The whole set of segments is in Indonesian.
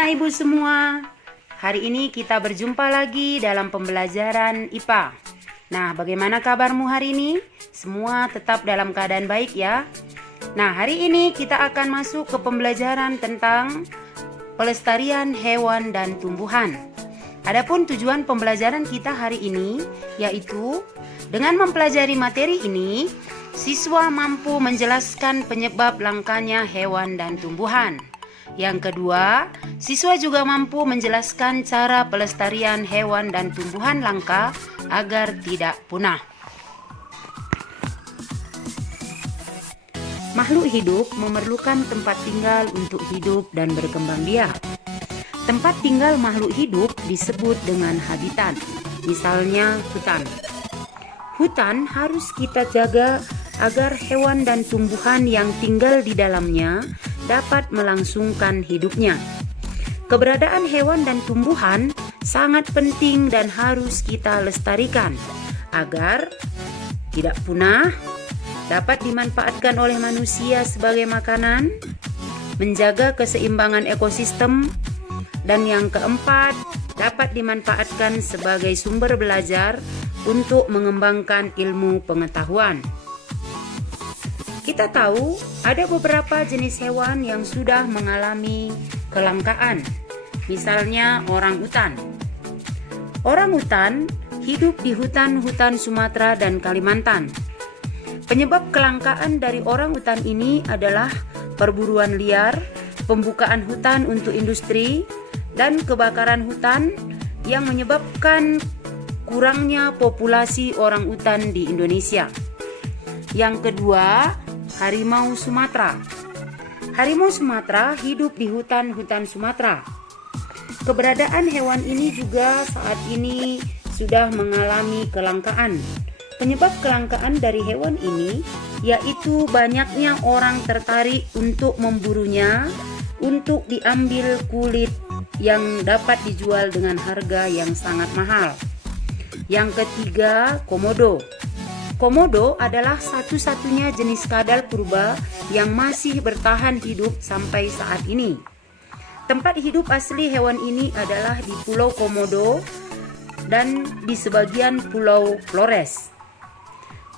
anak ibu semua, hari ini kita berjumpa lagi dalam pembelajaran IPA. Nah, bagaimana kabarmu hari ini? Semua tetap dalam keadaan baik ya? Nah, hari ini kita akan masuk ke pembelajaran tentang pelestarian hewan dan tumbuhan. Adapun tujuan pembelajaran kita hari ini yaitu dengan mempelajari materi ini, siswa mampu menjelaskan penyebab langkanya hewan dan tumbuhan. Yang kedua, siswa juga mampu menjelaskan cara pelestarian hewan dan tumbuhan langka agar tidak punah. Makhluk hidup memerlukan tempat tinggal untuk hidup dan berkembang biak. Tempat tinggal makhluk hidup disebut dengan habitat, misalnya hutan. Hutan harus kita jaga agar hewan dan tumbuhan yang tinggal di dalamnya dapat melangsungkan hidupnya. Keberadaan hewan dan tumbuhan sangat penting dan harus kita lestarikan agar tidak punah, dapat dimanfaatkan oleh manusia sebagai makanan, menjaga keseimbangan ekosistem, dan yang keempat, dapat dimanfaatkan sebagai sumber belajar untuk mengembangkan ilmu pengetahuan. Kita tahu ada beberapa jenis hewan yang sudah mengalami kelangkaan, misalnya orangutan. Orangutan hidup di hutan-hutan Sumatera dan Kalimantan. Penyebab kelangkaan dari orangutan ini adalah perburuan liar, pembukaan hutan untuk industri, dan kebakaran hutan yang menyebabkan kurangnya populasi orangutan di Indonesia. Yang kedua, harimau Sumatera. Harimau Sumatera hidup di hutan-hutan Sumatera. Keberadaan hewan ini juga saat ini sudah mengalami kelangkaan. Penyebab kelangkaan dari hewan ini yaitu banyaknya orang tertarik untuk memburunya untuk diambil kulit yang dapat dijual dengan harga yang sangat mahal. Yang ketiga, komodo. Komodo adalah satu-satunya jenis kadal purba yang masih bertahan hidup sampai saat ini. Tempat hidup asli hewan ini adalah di Pulau Komodo dan di sebagian Pulau Flores.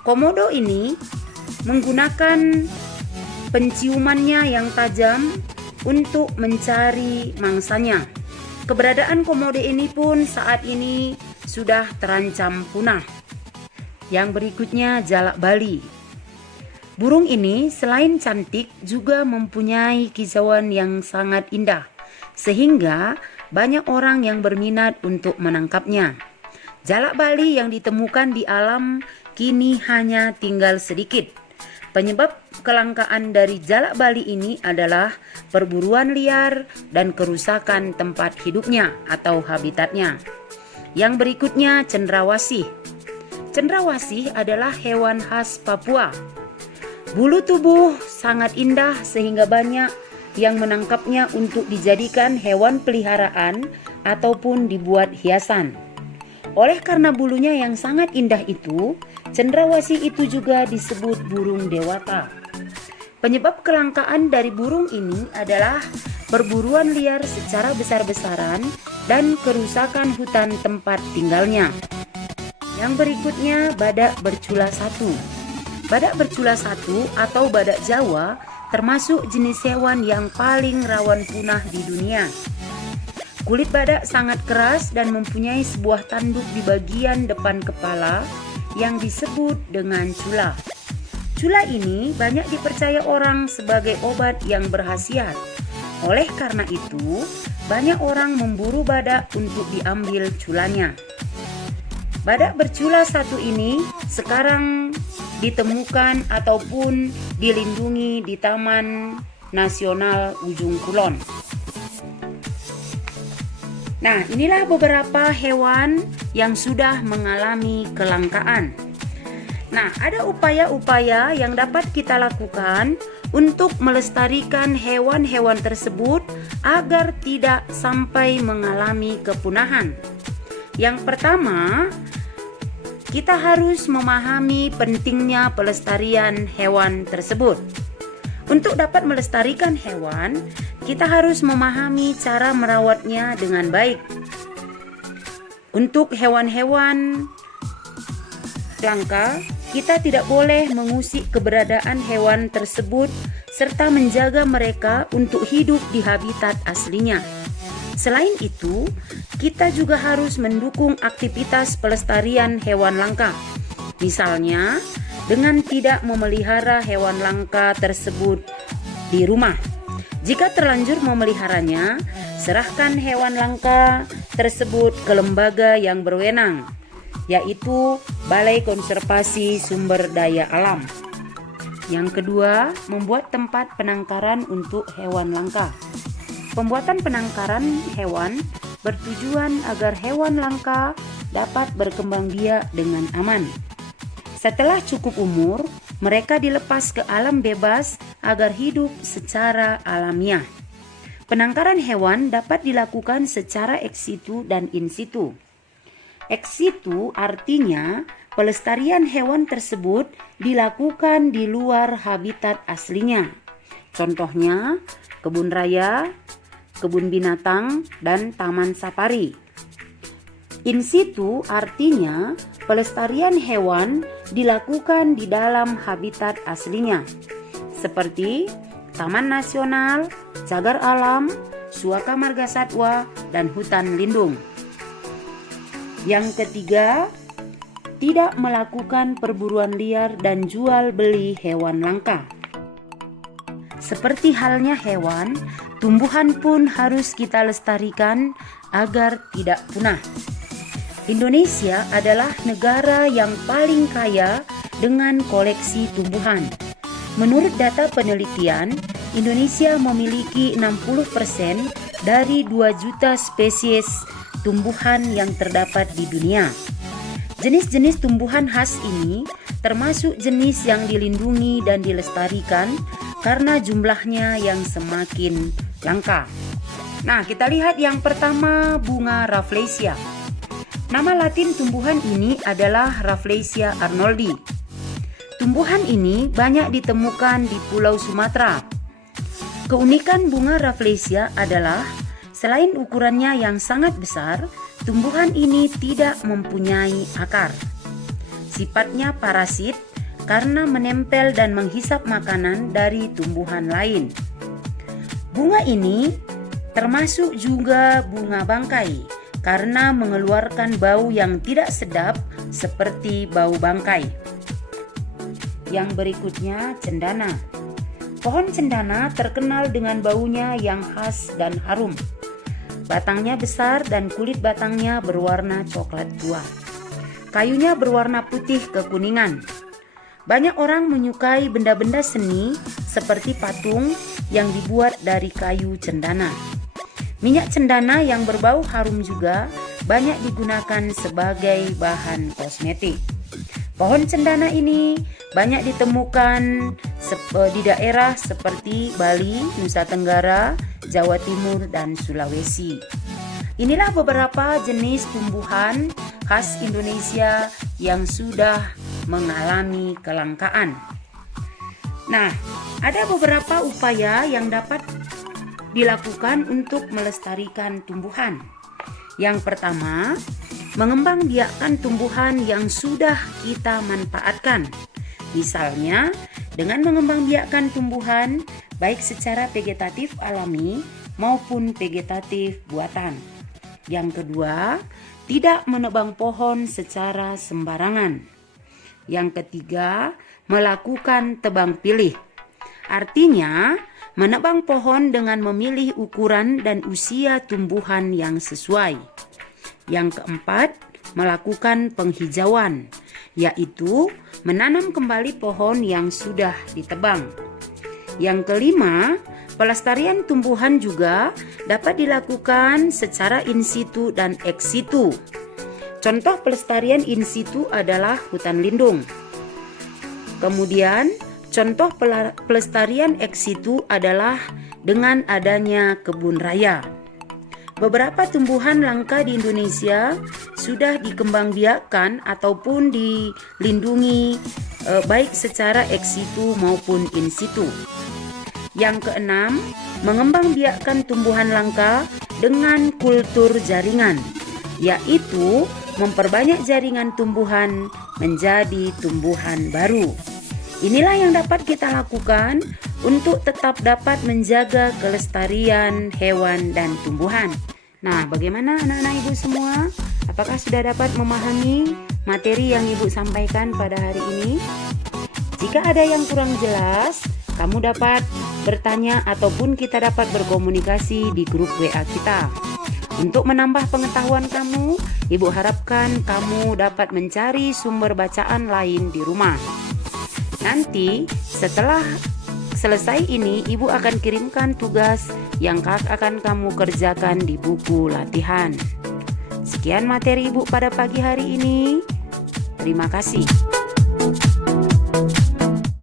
Komodo ini menggunakan penciumannya yang tajam untuk mencari mangsanya. Keberadaan komodo ini pun saat ini sudah terancam punah. Yang berikutnya, jalak Bali. Burung ini selain cantik juga mempunyai kicauan yang sangat indah, sehingga banyak orang yang berminat untuk menangkapnya. Jalak Bali yang ditemukan di alam kini hanya tinggal sedikit. Penyebab kelangkaan dari jalak Bali ini adalah perburuan liar dan kerusakan tempat hidupnya atau habitatnya. Yang berikutnya, cendrawasih. Cendrawasih adalah hewan khas Papua. Bulu tubuh sangat indah sehingga banyak yang menangkapnya untuk dijadikan hewan peliharaan ataupun dibuat hiasan. Oleh karena bulunya yang sangat indah itu, cendrawasih itu juga disebut burung dewata. Penyebab kelangkaan dari burung ini adalah perburuan liar secara besar-besaran dan kerusakan hutan tempat tinggalnya. Yang berikutnya, badak bercula satu. Badak bercula satu atau badak Jawa termasuk jenis hewan yang paling rawan punah di dunia. Kulit badak sangat keras dan mempunyai sebuah tanduk di bagian depan kepala yang disebut dengan cula. Cula ini banyak dipercaya orang sebagai obat yang berkhasiat. Oleh karena itu, banyak orang memburu badak untuk diambil culanya. Badak bercula satu ini sekarang ditemukan ataupun dilindungi di Taman Nasional Ujung Kulon. Nah, inilah beberapa hewan yang sudah mengalami kelangkaan. Nah, ada upaya-upaya yang dapat kita lakukan untuk melestarikan hewan-hewan tersebut agar tidak sampai mengalami kepunahan. Yang pertama, kita harus memahami pentingnya pelestarian hewan tersebut. Untuk dapat melestarikan hewan, kita harus memahami cara merawatnya dengan baik. Untuk hewan-hewan langka, kita tidak boleh mengusik keberadaan hewan tersebut serta menjaga mereka untuk hidup di habitat aslinya. Selain itu, kita juga harus mendukung aktivitas pelestarian hewan langka. Misalnya, dengan tidak memelihara hewan langka tersebut di rumah. Jika terlanjur memeliharanya, serahkan hewan langka tersebut ke lembaga yang berwenang, yaitu Balai Konservasi Sumber Daya Alam. Yang kedua, membuat tempat penangkaran untuk hewan langka. Pembuatan penangkaran hewan bertujuan agar hewan langka dapat berkembang biak dengan aman. Setelah cukup umur, mereka dilepas ke alam bebas agar hidup secara alamiah. Penangkaran hewan dapat dilakukan secara ex situ dan in situ. Ex situ artinya pelestarian hewan tersebut dilakukan di luar habitat aslinya. Contohnya, kebun raya, kebun binatang, dan taman safari. In situ artinya pelestarian hewan dilakukan di dalam habitat aslinya, seperti taman nasional, cagar alam, suaka marga satwa, dan hutan lindung. Yang ketiga, tidak melakukan perburuan liar dan jual beli hewan langka. Seperti halnya hewan, tumbuhan pun harus kita lestarikan agar tidak punah. Indonesia adalah negara yang paling kaya dengan koleksi tumbuhan. Menurut data penelitian, Indonesia memiliki 60% dari 2 juta spesies tumbuhan yang terdapat di dunia. Jenis-jenis tumbuhan khas ini termasuk jenis yang dilindungi dan dilestarikan karena jumlahnya yang semakin langka. Nah, kita lihat yang pertama, bunga Rafflesia. Nama latin tumbuhan ini adalah Rafflesia arnoldi. Tumbuhan ini banyak ditemukan di Pulau Sumatera. Keunikan bunga Rafflesia adalah selain ukurannya yang sangat besar, tumbuhan ini tidak mempunyai akar. Sifatnya parasit karena menempel dan menghisap makanan dari tumbuhan lain. Bunga ini termasuk juga bunga bangkai karena mengeluarkan bau yang tidak sedap seperti bau bangkai. Yang berikutnya, cendana. Pohon cendana terkenal dengan baunya yang khas dan harum. Batangnya besar dan kulit batangnya berwarna coklat tua. Kayunya berwarna putih kekuningan. Banyak orang menyukai benda-benda seni seperti patung yang dibuat dari kayu cendana. Minyak cendana yang berbau harum juga banyak digunakan sebagai bahan kosmetik. Pohon cendana ini banyak ditemukan di daerah seperti Bali, Nusa Tenggara, Jawa Timur, dan Sulawesi. Inilah beberapa jenis tumbuhan khas Indonesia yang sudah mengalami kelangkaan. Nah, ada beberapa upaya yang dapat dilakukan untuk melestarikan tumbuhan. Yang pertama, mengembangbiakkan tumbuhan yang sudah kita manfaatkan. Misalnya, dengan mengembangbiakkan tumbuhan baik secara vegetatif alami maupun vegetatif buatan. Yang kedua, tidak menebang pohon secara sembarangan. Yang ketiga, melakukan tebang pilih. Artinya, menebang pohon dengan memilih ukuran dan usia tumbuhan yang sesuai. Yang keempat, melakukan penghijauan, yaitu menanam kembali pohon yang sudah ditebang. Yang kelima, pelestarian tumbuhan juga dapat dilakukan secara in situ dan ex situ. Contoh pelestarian in situ adalah hutan lindung. Kemudian, contoh pelestarian ex situ adalah dengan adanya kebun raya. Beberapa tumbuhan langka di Indonesia sudah dikembangbiakkan ataupun dilindungi baik secara ex situ maupun in situ. Yang keenam, mengembangbiakkan tumbuhan langka dengan kultur jaringan, yaitu memperbanyak jaringan tumbuhan menjadi tumbuhan baru. Inilah yang dapat kita lakukan untuk tetap dapat menjaga kelestarian hewan dan tumbuhan. Nah, bagaimana anak-anak ibu semua? Apakah sudah dapat memahami materi yang ibu sampaikan pada hari ini? Jika ada yang kurang jelas, kamu dapat bertanya ataupun kita dapat berkomunikasi di grup WA kita. Untuk menambah pengetahuan kamu, ibu harapkan kamu dapat mencari sumber bacaan lain di rumah. Nanti setelah selesai ini, ibu akan kirimkan tugas yang akan kamu kerjakan di buku latihan. Sekian materi ibu pada pagi hari ini. Terima kasih.